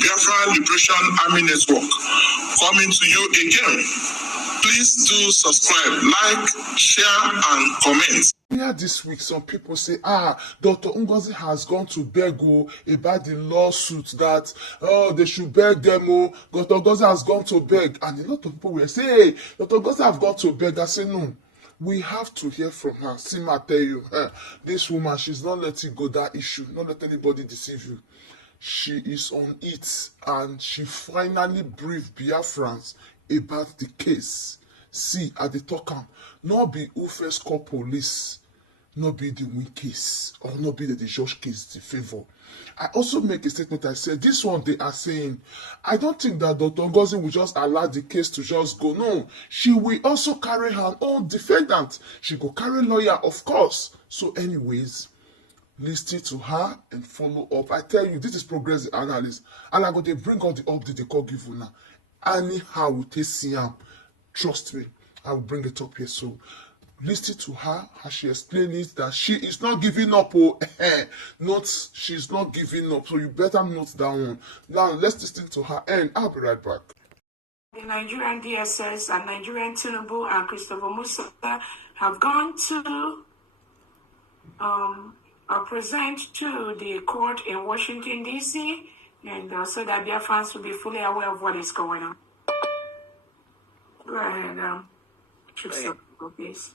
Biafra Liberation Army Network coming to you again. Please do subscribe, like, share, and comment. Yeah, this week some people say, Dr. Ngozi has gone to beg about the lawsuit that they should beg them. Dr. Ngozi has gone to beg, and a lot of people will say, hey, Dr. Ngozi have gone to beg. I say no. We have to hear from her. See, I tell you, this woman, she's not letting go that issue. Not let anybody deceive you. She is on it, and she finally briefed Biafrans about the case. See, at the talk, not be who first call police, not be the win case, or not be the judge case the favor. I also make a statement. I said this one they are saying, I don't think that Dr. Ngozi will just allow the case to just go. No, she will also carry her own defendant. She go carry lawyer, of course. So anyways, listen to her and follow up. I tell you, this is progressive analysis. And I go they bring all the update they call give you now. Anyhow, we take see trust me, I will bring it up here. So listen to her as she explains that she is not giving up. She's not giving up. So you better note that one. Now let's listen to her and I'll be right back. The Nigerian DSS and Nigerian Tinubu and Christopher Musa have gone to present to the court in Washington, D.C., and so that their fans will be fully aware of what is going on. Go ahead, please.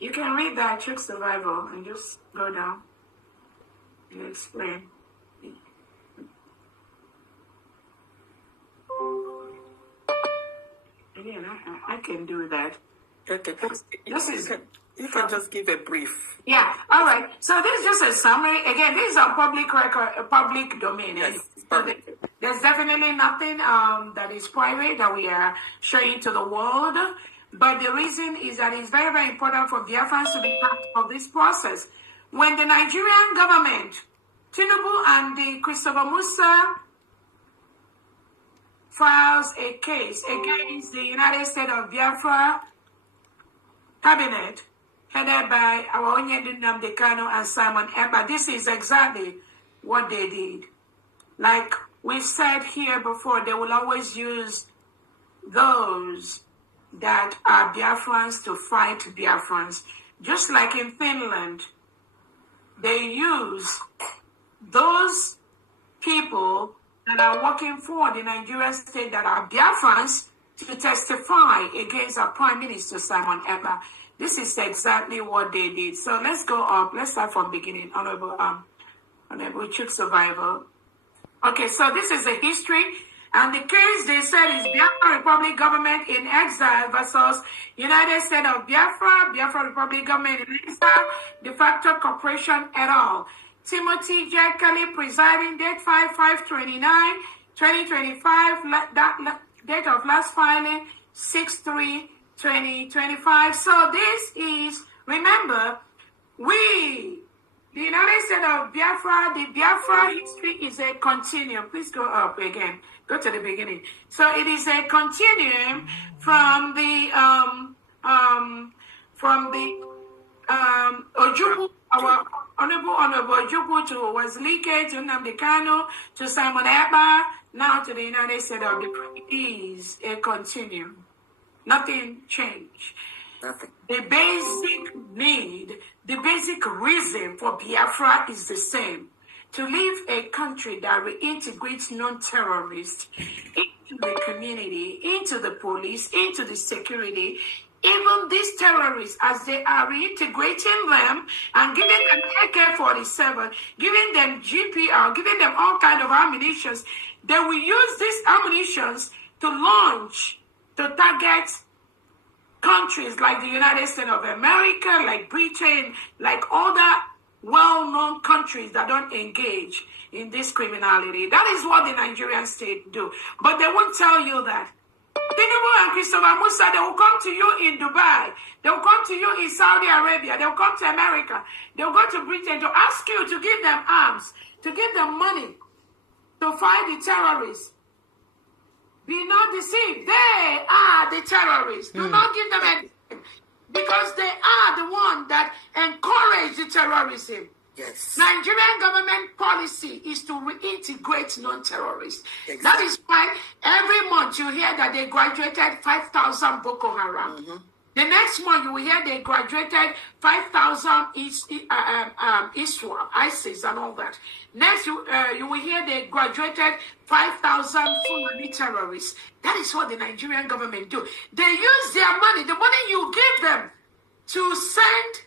You can read that Chick Survival and just go down and explain. Again, I can do that. Okay, you can just give a brief. Yeah, all right. So this is just a summary. Again, this is a public record, a public domain. Yes, so there's definitely nothing that is private that we are showing to the world. But the reason is that it's very, very important for Biafrans to be part of this process. When the Nigerian government, Tinubu and the Christopher Musa files a case against the United States of Biafra cabinet, headed by our Onyedin Nnamdi and Simon Ekpa, this is exactly what they did. Like we said here before, they will always use those that are Biafrans to fight Biafrans. Just like in Finland, they use those people that are working for the Nigerian state that are Biafrans to testify against our Prime Minister Simon Ekpa. This is exactly what they did. So let's go up. Let's start from beginning. Honorable Chief Survival. Okay, so this is the history. And the case they said is Biafra Republic Government in Exile versus United States of Biafra, Biafra Republic Government in Exile, de facto corporation et al. Timothy J. Kelly presiding, date 5/5/29/2025, date of last filing 6/3/2025. So this is, remember, the United States of Biafra, the Biafra history is a continuum. Please go up again. Go to the beginning. So it is a continuum from the Ojukwu, our Honorable Ojukwu, to Wazlike, to Nnamdi Kanu, to Simon Ekpa, now to the United States of Biafra. It is a continuum. Nothing changed. Nothing. The basic need, the basic reason for Biafra is the same. To leave a country that reintegrates non-terrorists into the community, into the police, into the security. Even these terrorists, as they are reintegrating them and giving them AK-47, giving them GPR, giving them all kinds of ammunitions, they will use these ammunitions to launch, to target countries like the United States of America, like Britain, like other well-known countries that don't engage in this criminality. That is what the Nigerian state do. But they won't tell you that. Tinubu and Christopher Musa, they will come to you in Dubai. They will come to you in Saudi Arabia. They will come to America. They will go to Britain to ask you to give them arms, to give them money, to fight the terrorists. Be not deceived. They are the terrorists. Do not give them anything. Because they are the one that encourage the terrorism. Yes. Nigerian government policy is to reintegrate non-terrorists. Exactly. That is why every month you hear that they graduated 5,000 Boko Haram. The next month you will hear they graduated 5,000 ISIS and all that. Next you will hear they graduated 5,000 Fulani terrorists. That is what the Nigerian government do. They use their money, the money you give them, to send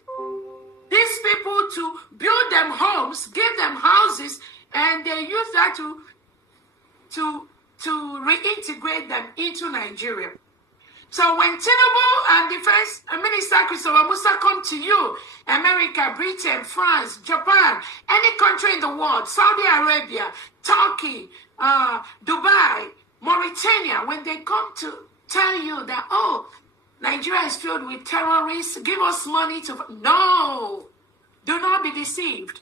these people to build them homes, give them houses, and they use that to reintegrate them into Nigeria. So when Tinubu and Defense Minister Christopher Musa come to you, America, Britain, France, Japan, any country in the world, Saudi Arabia, Turkey, Dubai, Mauritania, when they come to tell you that, oh, Nigeria is filled with terrorists, give us money to... No! Do not be deceived.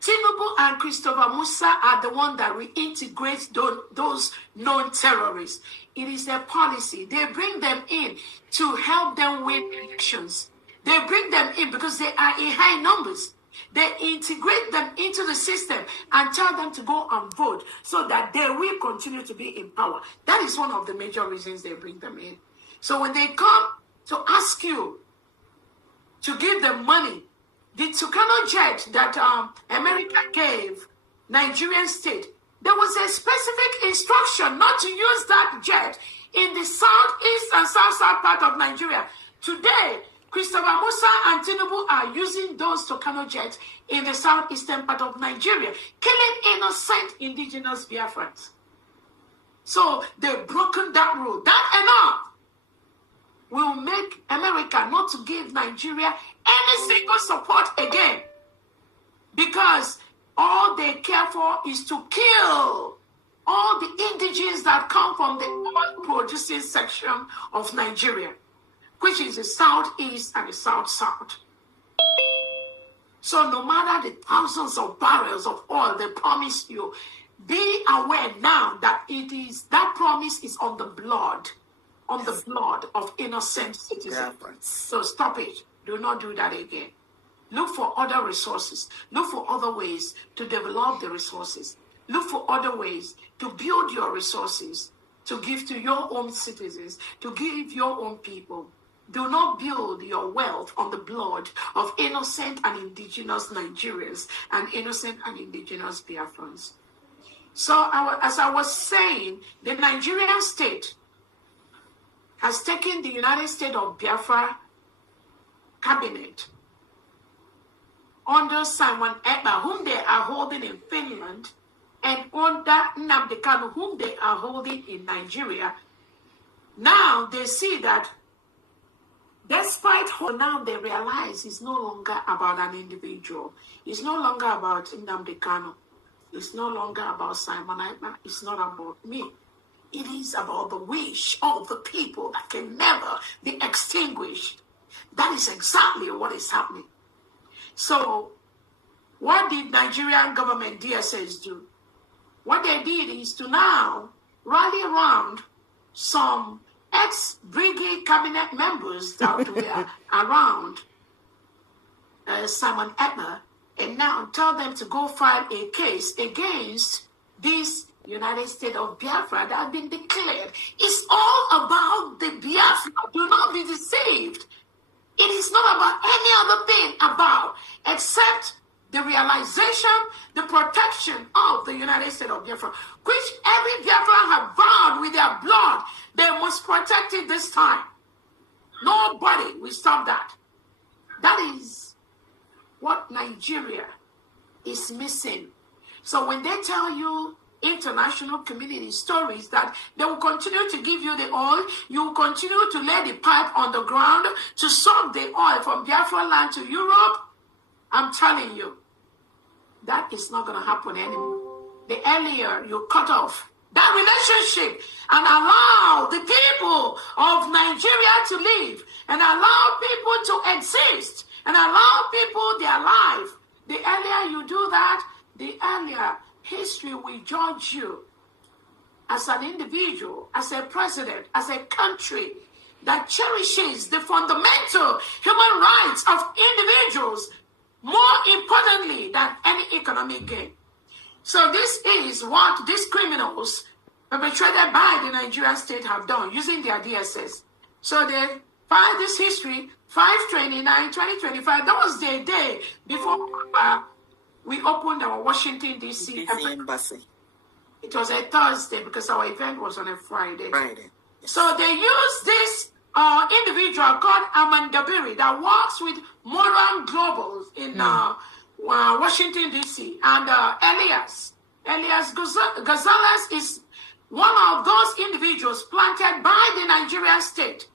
Tinubu and Christopher Musa are the one that reintegrates those non-terrorists. It is their policy. They bring them in to help them win elections. They bring them in because they are in high numbers. They integrate them into the system and tell them to go and vote so that they will continue to be in power. That is one of the major reasons they bring them in. So when they come to ask you to give them money, the Tucano jet that America gave Nigerian state, there was a specific instruction not to use that jet in the southeast and south part of Nigeria. Today, Christopher Musa and Tinubu are using those Tucano jets in the southeastern part of Nigeria, killing innocent indigenous Biafrans. So they've broken that rule. That enough will make America not to give Nigeria any single support again, because all they care for is to kill all the indigenes that come from the oil-producing section of Nigeria, which is the southeast and the south-south. So no matter the thousands of barrels of oil they promise you, be aware now that that promise is on the blood of innocent citizens. Yeah. So stop it. Do not do that again. Look for other resources. Look for other ways to develop the resources. Look for other ways to build your resources, to give to your own citizens, to give your own people. Do not build your wealth on the blood of innocent and indigenous Nigerians and innocent and indigenous Biafrans. So as I was saying, the Nigerian state has taken the United States of Biafra cabinet under Simon Ekpa, whom they are holding in Finland, and under Nnamdi Kanu, whom they are holding in Nigeria. Now they see that despite how now they realize it's no longer about an individual. It's no longer about Nnamdi Kanu. It's no longer about Simon Ekpa. It's not about me. It is about the wish of the people that can never be extinguished. That is exactly what is happening. So, what did Nigerian government DSS do? What they did is to now rally around some ex-brigade cabinet members that were around Simon Ekpa, and now tell them to go file a case against this United States of Biafra that have been declared. It's all about the Biafra. Do not be deceived. It is not about any other thing except the realization, the protection of the United States of Biafra, which every Biafra have vowed with their blood. They must protect it this time. Nobody will stop that. That is what Nigeria is missing. So when they tell you international community stories that they will continue to give you the oil, you will continue to lay the pipe on the ground to suck the oil from Biafra land to Europe, I'm telling you, that is not going to happen anymore. The earlier you cut off that relationship and allow the people of Nigeria to live and allow people to exist and allow people their life, the earlier you do that, the earlier history will judge you as an individual, as a president, as a country that cherishes the fundamental human rights of individuals more importantly than any economic gain. So this is what these criminals perpetrated by the Nigerian state have done using their DSS. So they filed this history 5/29/2025. That was the day before we opened our Washington D.C. embassy. It was a Thursday because our event was on a Friday. Friday. So they used this individual called Aman Dabiri that works with Moran Global in Washington, D.C. And Elias Gonzalez is one of those individuals planted by the Nigerian state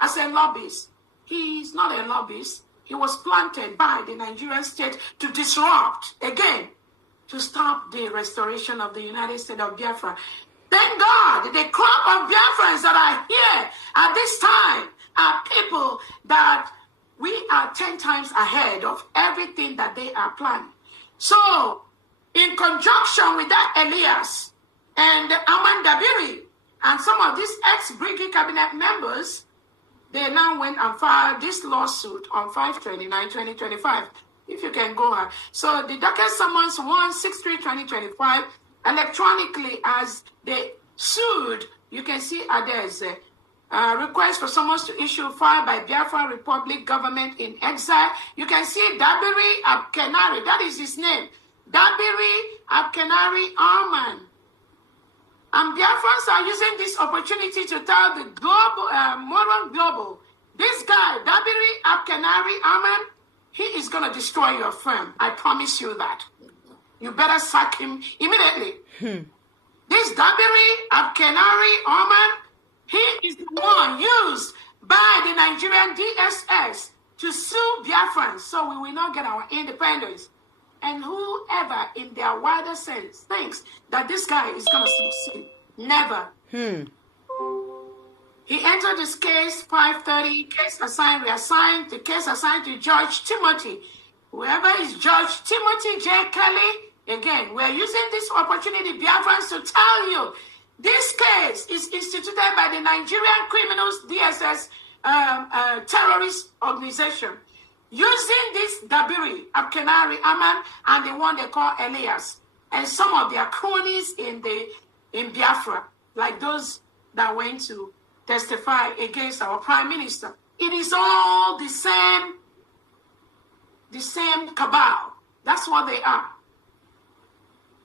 as a lobbyist. He is not a lobbyist. He was planted by the Nigerian state to disrupt, again, to stop the restoration of the United States of Biafra. Thank God, the crop of Biafrans that are here at this time are people that we are 10 times ahead of everything that they are planning. So, in conjunction with that Elias and Aman Dabiri and some of these ex-Brigade cabinet members, they now went and filed this lawsuit on 5/29/2025. If you can go on. So the docket summons 163/2025 electronically as they sued. You can see there's a request for summons to issue filed by Biafra Republic government in exile. You can see Dabiri Abkenari, that is his name. Dabiri Abkenari Arman. And Biafrans are using this opportunity to tell the global, Moran Global, this guy, Dabiri Abkenari Arman, he is going to destroy your firm. I promise you that. You better sack him immediately. This Dabiri Abkenari Arman, he is the one used by the Nigerian DSS to sue Biafrans so we will not get our independence. And whoever in their wider sense thinks that this guy is going to succeed, never. He entered this case 5:30, case assigned, reassigned, the case assigned to Judge Timothy. Whoever is Judge Timothy J. Kelly, again, we're using this opportunity, Biafrans, to tell you this case is instituted by the Nigerian Criminals DSS terrorist organization. Using this Dabiri, Abkenari, Aman, and the one they call Elias, and some of their cronies in Biafra, like those that went to testify against our Prime Minister. It is all the same cabal. That's what they are.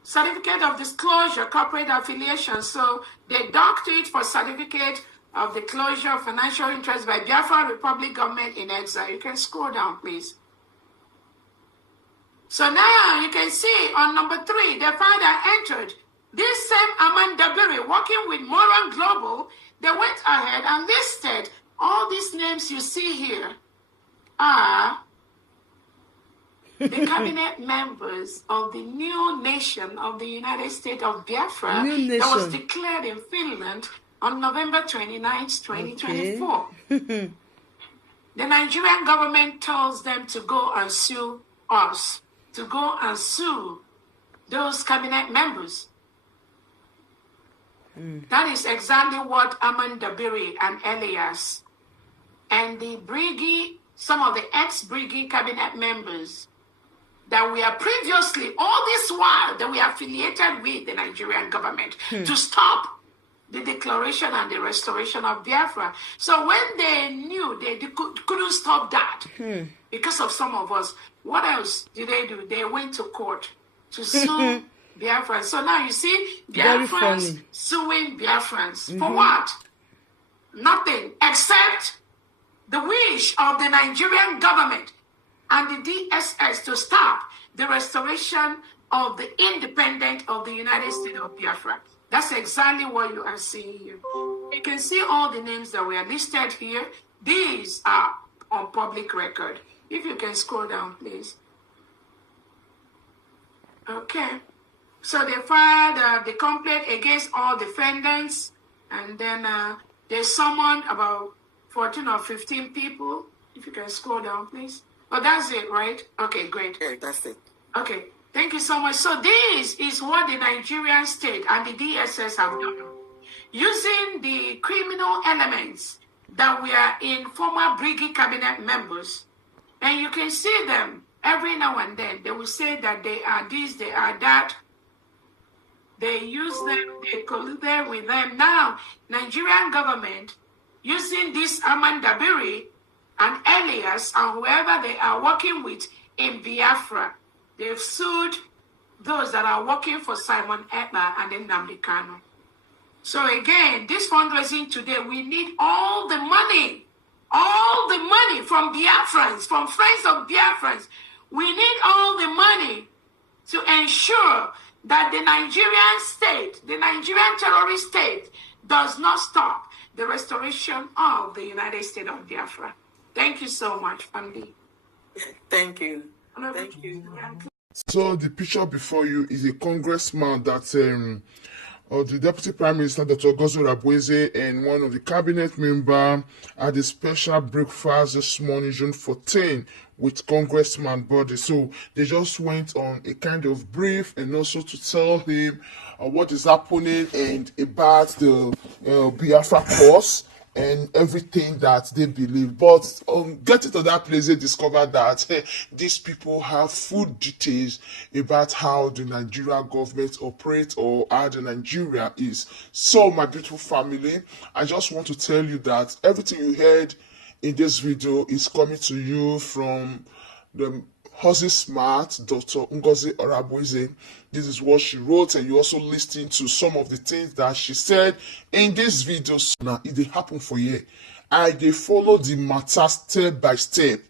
Certificate of disclosure, corporate affiliation. So they docked it for certificate of the closure of financial interest by Biafra Republic government in exile. You can scroll down, please. So now you can see on number 3, the father entered. This same Aman Dabiri, working with Moran Global, they went ahead and listed all these names you see here are the cabinet members of the new nation of the United States of Biafra that was declared in Finland on November 29th, 2024. Okay. The Nigerian government tells them to go and sue us, to go and sue those cabinet members. That is exactly what Aman Dabiri and Elias and the Brigade, some of the ex-Brigade cabinet members that we are previously, all this while, that we are affiliated with the Nigerian government to stop the declaration and the restoration of Biafra. So when they knew they couldn't stop that because of some of us, what else did they do? They went to court to sue Biafrans. So now you see Biafrans suing Biafrans. For what? Nothing except the wish of the Nigerian government and the DSS to stop the restoration of the independence of the United States of Biafra. That's exactly what you are seeing here. You can see all the names that were listed here. These are on public record. If you can scroll down, please. Okay. So they filed the complaint against all defendants, and then they summoned about 14 or 15 people. If you can scroll down, please. Oh, that's it, right? Okay, great. Yeah, that's it. Okay. Thank you so much. So this is what the Nigerian state and the DSS have done. Using the criminal elements that were in former Brigade cabinet members, and you can see them every now and then. They will say that they are this, they are that. They use them, they colluded with them. Now, Nigerian government, using this Ahmad Dabiri and Elias and whoever they are working with in Biafra, they've sued those that are working for Simon Ekpa and then Nnamdi Kanu. So again, this fundraising today, we need all the money from Biafrans, from friends of Biafrans. We need all the money to ensure that the Nigerian state, the Nigerian terrorist state, does not stop the restoration of the United States of Biafra. Thank you so much, family. Thank you. Thank you. So the picture before you is a congressman that the Deputy Prime Minister, Dr. Ngozi Orabueze, and one of the cabinet members had a special breakfast this morning, June 14, with Congressman Body. So they just went on a kind of brief and also to tell him what is happening and about the Biafra cause and everything that they believe. But getting to that place, they discovered that these people have full details about how the Nigerian government operates or how the Nigeria is. So, my beautiful family, I just want to tell you that everything you heard in this video is coming to you from the Ngozi Smart, Dr. Ngozi Orabueze. This is what she wrote, and you also listen to some of the things that she said in this video. Now, it did happen for you. They follow the matter step by step,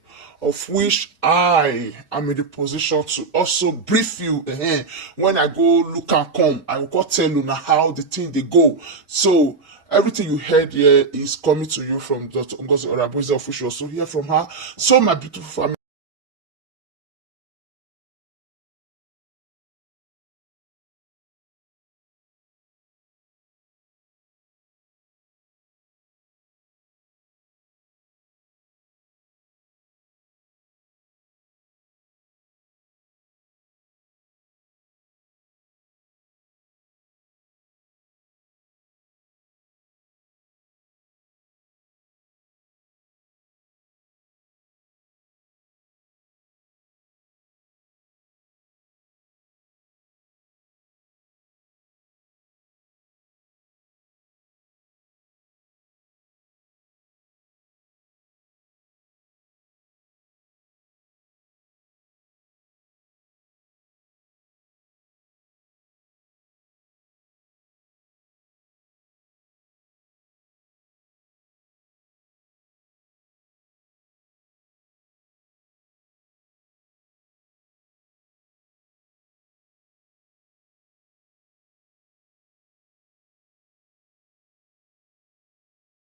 of which I am in the position to also brief you. When I go look and come, I will go tell you now how the thing they go. So everything you heard here is coming to you from Dr. Ngozi Orabueze official. So hear from her. So my beautiful family.